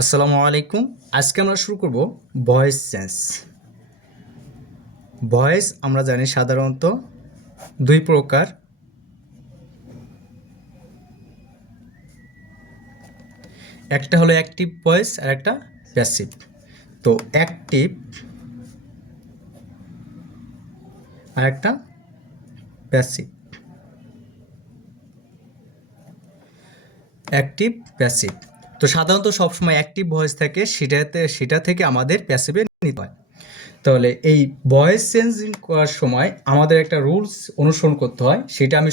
আসসালামু আলাইকুম। আজকে আমরা শুরু করব ভয়েস চেঞ্জ। ভয়েস আমরা জানি সাধারণত দুই প্রকার। একটা হলো অ্যাক্টিভ ভয়েস আর একটা প্যাসিভ। তো অ্যাক্টিভ আর একটা প্যাসিভ। Active passive. তো সাধারণত সবসময় অ্যাক্টিভ ভয়েস থাকে, সেটা থেকে আমাদের প্যাসিভে নিতে হয়। তাহলে এই ভয়েস চেঞ্জিং করার সময় আমাদের একটা রুলস অনুসরণ করতে হয়, সেটা আমি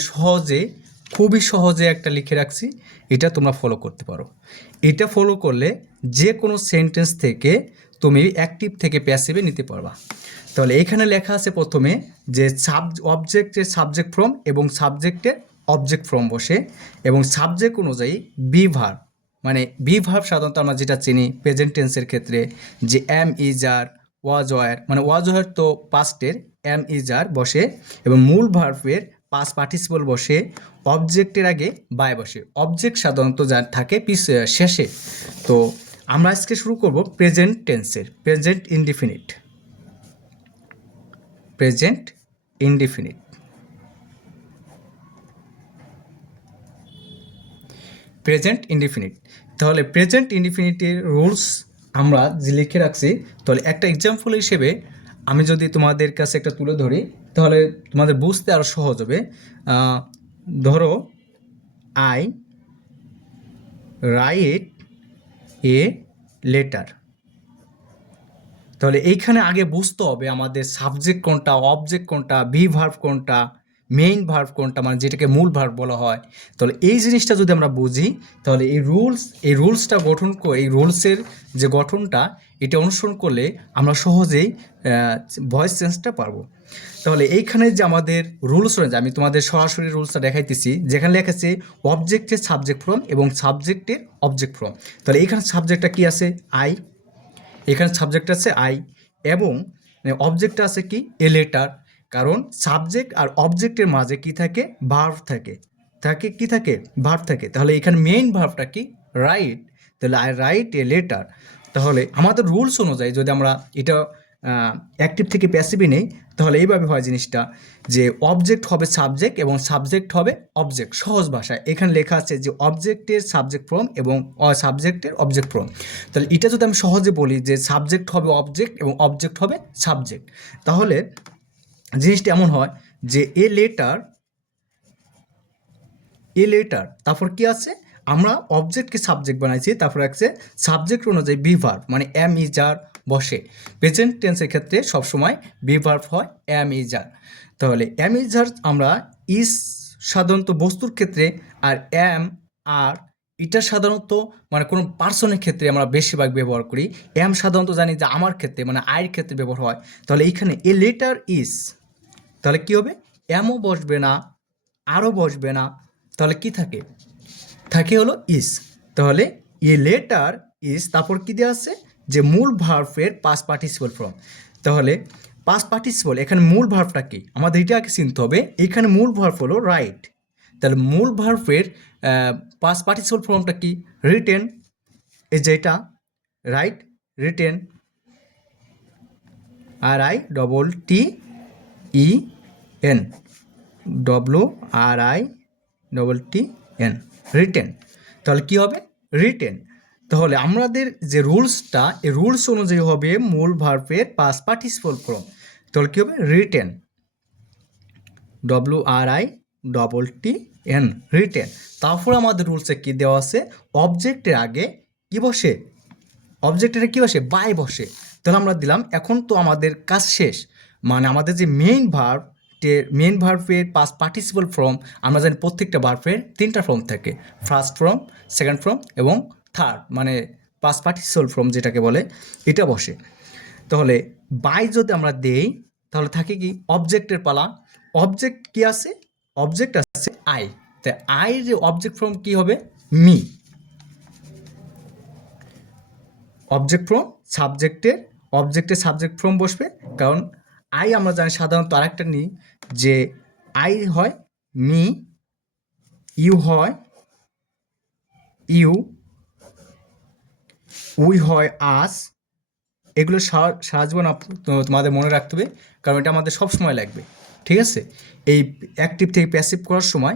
খুবই সহজে একটা লিখে রাখছি। এটা তোমরা ফলো করতে পারো। এটা ফলো করলে যে কোনো সেন্টেন্স থেকে তুমি অ্যাক্টিভ থেকে প্যাসিভে নিতে পারবা। তাহলে এখানে লেখা আছে প্রথমে যে অবজেক্টের সাবজেক্ট ফর্ম এবং সাবজেক্টের অবজেক্ট ফর্ম বসে, এবং সাবজেক্ট অনুযায়ী বি ভার্ব, মানে বি ভার্ব সাধারণত আমরা যেটা চিনি প্রেজেন্ট টেন্সের ক্ষেত্রে যে am is are, was were, মানে ওয়াজ ওয়ার তো পাস্টের, এম ইজ আর বসে, এবং মূল ভার্বের পাস্ট পার্টিসিপল বসে, অবজেক্টের আগে বাই বসে। অবজেক্ট সাধারণত যা থাকে শেষে। তো আমরা আজকে শুরু করব প্রেজেন্ট টেন্সের, present indefinite. Present indefinite. Present indefinite. তাহলে প্রেজেন্ট ইনডিফিনিটের রুলস আমরা যে লিখে রাখছি, তাহলে একটা এক্সাম্পল হিসেবে আমি যদি তোমাদের কাছে একটা তুলে ধরি, তাহলে তোমাদের বুঝতে আরও সহজ হবে। ধরো, আই রাইট এ লেটার। তাহলে এইখানে আগে বুঝতে হবে আমাদের সাবজেক্ট কোনটা, অবজেক্ট কোনটা, বি ভার্ব কোনটা, মেইন ভার্ব কোনটা, মানে যেটাকে মূল ভার্ব বলা হয়। তাহলে এই জিনিসটা যদি আমরা বুঝি, তাহলে এই রুলসটা গঠন করে, এই রুলসের যে গঠনটা, এটা অনুসরণ করলে আমরা সহজেই ভয়েস চেঞ্জটা পারবো। তাহলে এইখানে যে আমাদের রুলস রয়েছে, আমি তোমাদের সরাসরি রুলসটা দেখাইতেছি, যেখানে লেখা আছে অবজেক্টের সাবজেক্ট ফর্ম এবং সাবজেক্টের অবজেক্ট ফর্ম। তাহলে এইখানে সাবজেক্টটা কি আছে? আই। এখানে সাবজেক্ট আছে আই, এবং অবজেক্ট আছে কি? A letter. কারণ সাবজেক্ট আর অবজেক্টের মাঝে কি থাকে? ভার্ব থাকে। কি থাকে? ভার্ব থাকে। তাহলে এখানে মেইন ভার্বটা কি? রাইট। তাহলে আই রাইট এ লেটার। তাহলে আমাদের রুলস অনুযায়ী যদি আমরা এটা অ্যাক্টিভ থেকে প্যাসিভে নেই, তাহলে এইভাবে হয় জিনিসটা, যে অবজেক্ট হবে সাবজেক্ট এবং সাবজেক্ট হবে অবজেক্ট। সহজ ভাষায় এখানে লেখা আছে যে অবজেক্টের সাবজেক্ট ফর্ম এবং সাবজেক্টের অবজেক্ট ফর্ম। তাহলে এটা যদি আমি সহজে বলি যে সাবজেক্ট হবে অবজেক্ট এবং অবজেক্ট হবে সাবজেক্ট, তাহলে জিনিসটা এমন হয় যে এ লেটার, তারপর কি আছে? আমরা অবজেক্টকে সাবজেক্ট বানাইছি, তারপর আছে সাবজেক্ট অনুযায়ী বি ভার্ব, মানে এম ইজ আর বসে। প্রেজেন্ট টেন্সের ক্ষেত্রে সবসময় বি ভার্ব হয় এম ইজ আর। তাহলে এম ইজ আর আমরা ইজ সাধারণত বস্তুর ক্ষেত্রে, আর এম আর এটা সাধারণত মানে কোনো পার্সনের ক্ষেত্রে আমরা বেশিরভাগ ব্যবহার করি। এম সাধারণত জানি যে আমার ক্ষেত্রে, মানে আয়ের ক্ষেত্রে ব্যবহার হয়। তাহলে এইখানে এ লেটার ইজ, তাহলে কী হবে? এমও বসবে না, আরও বসবে না, তাহলে কি থাকে? থাকে হলো ইজ। তাহলে এ লেটার ইজ, তারপর কি দেওয়া আছে? যে মূল ভার্বের পাস্ট পার্টিসিপল ফর্ম। তাহলে পাস্ট পার্টিসিপল, এখানে মূল ভার্বটা কি আমাদের এটা আগে চিনতে হবে। এখানে মূল ভার্ব হলো রাইট। তাহলে মূল ভার্বের পাস্ট পার্টিসিপল ফর্মটা কি? রিটেন। এই যে এটা right, written, RITTEN, WRITTEN, written. তাহলে কি হবে? রিটেন। তাহলে আমাদের যে রুলসটা, এই রুলস অনুযায়ী হবে মূল ভার্বের পাস্ট পার্টিসিপল ফর্ম। তাহলে কি হবে? Written, WRITTEN, written. তারপর আমাদের রুলসে কি দেওয়া আছে? অবজেক্টের আগে কি বসে? অবজেক্টের কি বসে? বাই বসে। তাহলে আমরা দিলাম। এখন তো আমাদের কাজ শেষ, মানে আমাদের যে মেইন ভার্বের পাস্ট পার্টিসিপল ফর্ম, আমরা জানি প্রত্যেকটা ভার্বের তিনটা ফর্ম থাকে, ফার্স্ট ফর্ম, সেকেন্ড ফর্ম এবং থার্ড, মানে পাস্ট পার্টিসিপল ফর্ম যেটাকে বলে, এটা বসে। তাহলে বাই যদি আমরা দেই, তাহলে থাকে কি? অবজেক্টের পালা। অবজেক্ট কি আছে? অবজেক্ট আছে আই। তাই আই যে অবজেক্ট ফর্ম কি হবে? মি। অবজেক্ট ফর্ম অবজেক্টের সাবজেক্ট ফর্ম বসবে, কারণ আই আমরা জানি সাধারণত আরেকটা নিই, যে আই হয় মি, ইউ হয় ইউ, উই হয় আস, এগুলো সারা জীবন তোমাদের মনে রাখতে হবে, কারণ এটা আমাদের সব সময় লাগবে। ঠিক আছে, এই অ্যাক্টিভ থেকে প্যাসিভ করার সময়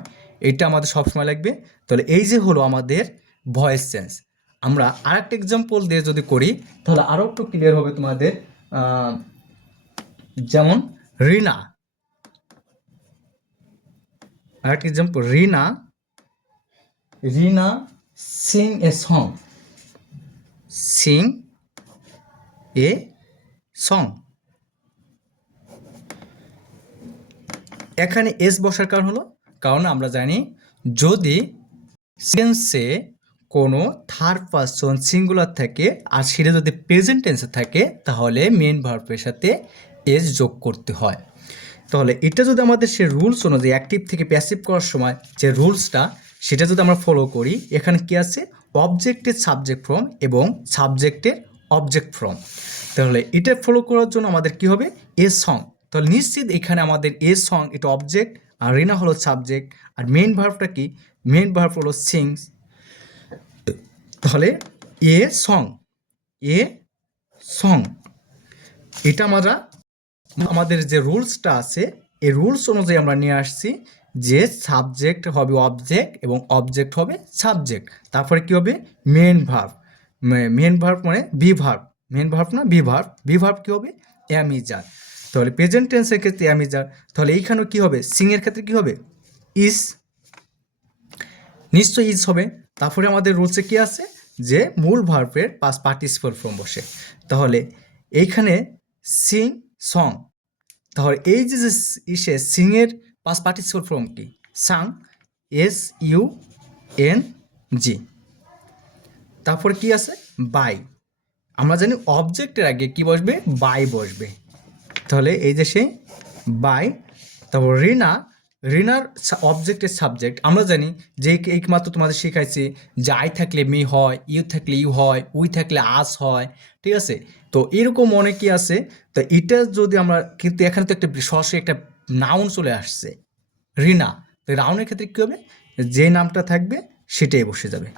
এটা আমাদের সব সময় লাগবে। তাহলে এই যে হলো আমাদের ভয়েস চেঞ্জ। আমরা আরেকটা এক্সাম্পল দিয়ে যদি করি তাহলে আরও একটু ক্লিয়ার হবে তোমাদের। যেমন রিনা, আরেকটা example, Rina Singh a song, Singh a song. এখানে এস বসার কারণ হলো, কারণ আমরা জানি যদি সেন্সে কোনো থার্ড পারসন সিঙ্গুলার থাকে আর সেটা যদি প্রেজেন্ট টেন্সে থাকে তাহলে মেন ভার্বের সাথে এস যোগ করতে হয়। তাহলে এটা যদি আমাদের সে রুলস অনুযায়ী অ্যাক্টিভ থেকে প্যাসিভ করার সময় যে রুলসটা সেটা যদি আমরা ফলো করি, এখানে কি আছে, অবজেক্টের সাবজেক্ট ফর্ম এবং সাবজেক্টের অবজেক্ট ফর্ম। তাহলে এটা ফলো করার জন্য আমাদের কি হবে, এ সং। তাহলে নিশ্চিত এখানে আমাদের এ সং এটা অবজেক্ট আর রিনা হলো সাবজেক্ট, আর মেন ভার্বটা কি, মেন ভার্ব হলো সিংস। তাহলে এ সং, এ সং, এটা আমরা আমাদের যে রুলসটা আছে এই রুলস অনুযায়ী আমরা নিয়ে আসছি যে সাবজেক্ট হবে অবজেক্ট এবং অবজেক্ট হবে সাবজেক্ট, তারপরে কি হবে মেন ভার্ব। মেন ভার্ব মানে বি ভার্ব, মেন ভার্ব না বি ভার্ব, বি ভার্ব কি হবে অ্যাম ইজ আর। তাহলে প্রেজেন্ট টেন্সের ক্ষেত্রে অ্যাম ইজ আর, তাহলে এইখানেও কি হবে, সিং এর ক্ষেত্রে কি হবে ইজ, নিশ্চয়ই ইজ হবে। তারপরে আমাদের রুলসে কি আছে যে মূল ভার্বের পাস্ট পার্টিসিপল ফর্ম বসে, তাহলে এইখানে সিং সং। তাহলে এই যে ইসে সিংয়ের পাস্ট পার্টিসিপল ফর্ম কি, সাং, এস ইউ এন জি। তারপরে কি আছে বাই, আমরা জানি অবজেক্টের আগে কি বসবে, বাই বসবে। তাহলে এই যে সেই বাই। তারপর রিনা, রিনার অবজেক্টের সাবজেক্ট আমরা জানি যে এইমাত্র তোমাদের শেখাইছি যে আই থাকলে মি হয়, ইউ থাকলে ইউ হয়, উই থাকলে আস হয়। ঠিক আছে, তো এরকম অনেকই আছে। তো এটা যদি আমরা, কিন্তু এখানে তো একটা সরাসরি একটা নাউন চলে আসছে রিনা, তো নাউনের ক্ষেত্রে কী হবে, যে নামটা থাকবে সেটাই বসে যাবে।